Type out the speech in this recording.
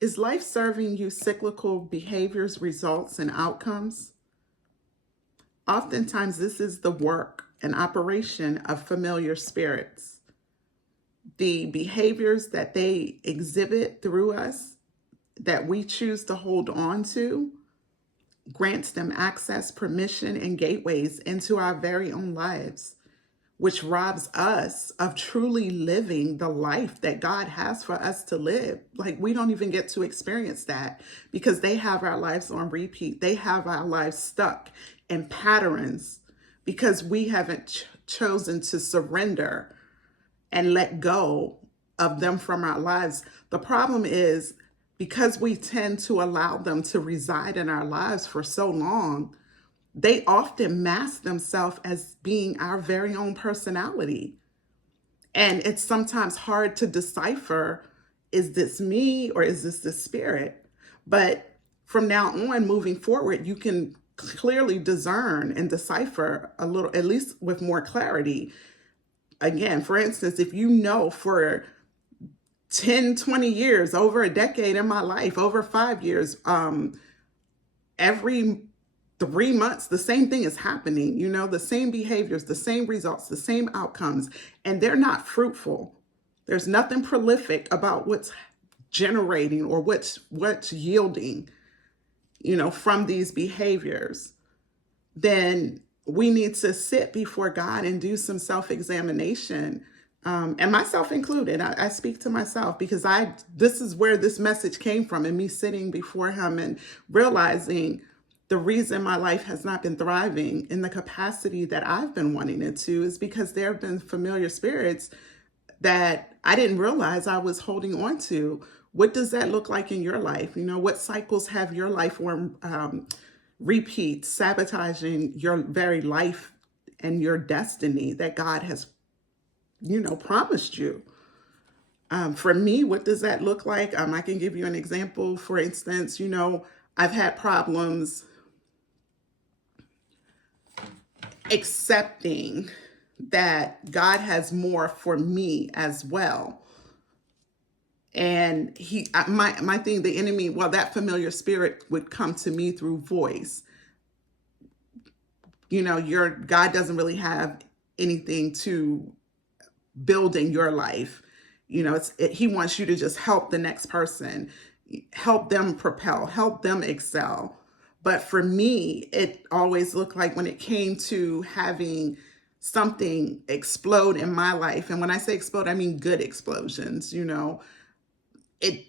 Is life serving you cyclical behaviors, results, and outcomes? Oftentimes, this is the work and operation of familiar spirits. The behaviors that they exhibit through us that we choose to hold on to grants them access, permission, and gateways into our very own lives, which robs us of truly living the life that God has for us to live. Like, we don't even get to experience that because they have our lives on repeat. They have our lives stuck in patterns because we haven't chosen to surrender and let go of them from our lives. The problem is because we tend to allow them to reside in our lives for so long, they often mask themselves as being our very own personality. And it's sometimes hard to decipher, is this me or is this the spirit? But from now on, moving forward, you can clearly discern and decipher a little, at least with more clarity. Again, for instance, if you know for 10, 20 years, over a decade in my life, over 5 years, every 3 months, the same thing is happening, the same behaviors, the same results, the same outcomes, and they're not fruitful. There's nothing prolific about what's generating or what's yielding, from these behaviors. Then we need to sit before God and do some self-examination, and myself included. I speak to myself because this is where this message came from, and me sitting before Him and realizing the reason my life has not been thriving in the capacity that I've been wanting it to is because there have been familiar spirits that I didn't realize I was holding on to. What does that look like in your life? What cycles have your life on repeat, sabotaging your very life and your destiny that God has, promised you? For me, what does that look like? I can give you an example. For instance, I've had problems accepting that God has more for me as well. And my thing, the enemy, well, that familiar spirit would come to me through voice. Your God doesn't really have anything to build in your life. He wants you to just help the next person, help them propel, help them excel. But for me, it always looked like when it came to having something explode in my life, and when I say explode, I mean good explosions, it